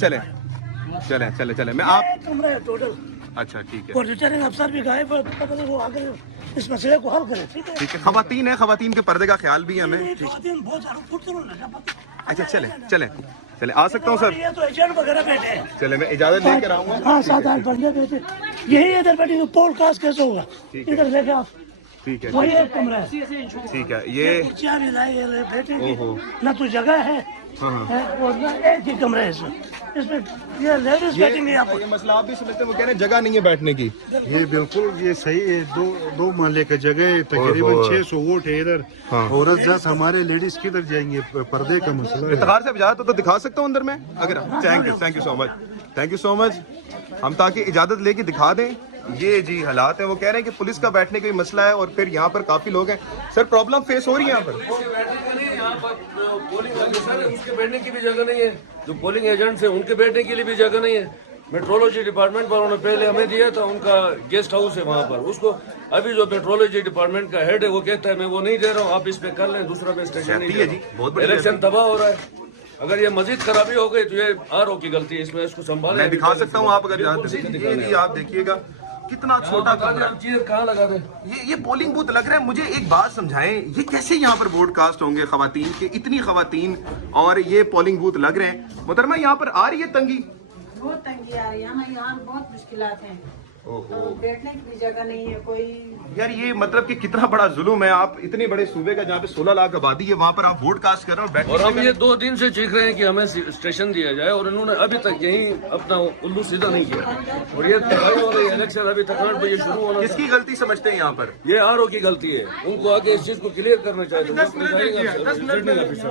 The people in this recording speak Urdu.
چلیں چلیں چلیں چلیں میں آپ کمرہ ہے ٹوٹل. اچھا ٹھیک ہے اور ریٹرننگ افسر بھی گئے پتہ نہیں وہ آگے اس مسئلے کو حل کرے. ٹھیک ہے. ٹھیک ہے. خواتین ہیں, خواتین کے پردے کا خیال بھی ہے ہمیں. خواتین بہت زیادہ فٹ کرو نا. اچھا چلیں چلیں چلیں آ سکتا ہوں سر. یہ تو ایجنٹ وغیرہ بیٹھے ہیں. چلیں میں اجازت لے کر آؤں گا. ہاں 7-8 بندے بیٹھے. یہی ادھر بیٹھے تو پول کاسٹ کیسے ہوگا. ادھر دیکھیں آپ. ٹھیک ہے وہی ایک کمرہ ہے. ٹھیک ہے. یہ کرسیاں بھی لائی بیٹھے کی نہ تو جگہ ہے اور نہ ایک ہی کمرہ ہے اس میں یہ لیڈیز بیٹھیں گے. یہ مسئلہ آپ بھی سمجھتے ہیں, وہ کہہ رہے ہیں جگہ نہیں ہے بیٹھنے کی. یہ بالکل یہ صحیح ہے. دو محلے کا جگہ ہے, تقریباً 600 ووٹ ہے ادھر. عورت ذات ہمارے لیڈیز کدھر جائیں گے, پردے کا مسئلہ ہے. افتخار سے اجازت تو دکھا سکتا ہوں اندر میں اگر. Thank you so much, thank you so much. ہم تاکہ اجازت لے کے دکھا دیں. یہ جی حالات ہیں. وہ کہہ رہے ہیں کہ پولیس کا بیٹھنے کا بھی مسئلہ ہے اور پھر یہاں پر کافی لوگ ہیں. سر پرابلم فیس ہو رہی ہے یہاں پر. اس کے بیٹھنے کی بھی جگہ نہیں ہے. جو پولنگ ایجنٹس ہیں ان کے بیٹھنے کے لیے بھی جگہ نہیں ہے. میٹرولوجی ڈپارٹمنٹ پر انہوں نے پہلے ہمیں دیا تھا, ان کا گیسٹ ہاؤس ہے وہاں پر. اس کو ابھی جو میٹرولوجی ڈپارٹمنٹ کا ہیڈ ہے وہ کہتا ہے میں وہ نہیں دے رہا ہوں, آپ اس پہ کر لیں, دوسرا میں اسٹیشن نہیں دے رہا ہوں. الیکشن تباہ ہو رہا ہے. اگر یہ مزید خرابی ہو گئی تو یہ آر او کی غلطی ہے. اس میں اس کو سنبھالیں. میں دکھا سکتا ہوں آپ اگر یہ آپ دیکھیے گا کتنا چھوٹا چیز کہاں لگا دیں. یہ پولنگ بوتھ لگ رہا ہے. مجھے ایک بات سمجھائیں, یہ کیسے یہاں پر ووٹ کاسٹ ہوں گے خواتین کے, اتنی خواتین اور یہ پولنگ بوتھ لگ رہے ہیں. محترمہ یہاں پر آ رہی ہے تنگی. بہت تنگی آ رہی ہے. یہاں بہت مشکلات ہیں. بیٹھنے کی بھی جگہ نہیں ہے کوئی. یار یہ مطلب کہ کتنا بڑا ظلم ہے. آپ اتنے بڑے صوبے کا جہاں پہ 16 لاکھ آبادی ہے وہاں پر آپ ووٹ کاسٹ کر رہے ہیں اور ہم یہ 2 دن سے چیخ رہے ہیں کہ ہمیں اسٹیشن دیا جائے اور انہوں نے ابھی تک یہی اپنا الو سیدھا نہیں کیا. اور یہ تباہی ہو رہی ہے. الیکشن ابھی تک 8 بجے شروع ہونا. کس کی غلطی سمجھتے ہیں یہاں پر؟ یہ آر او کی غلطی ہے. ان کو آگے اس چیز کو کلیئر کرنا چاہتے ہیں.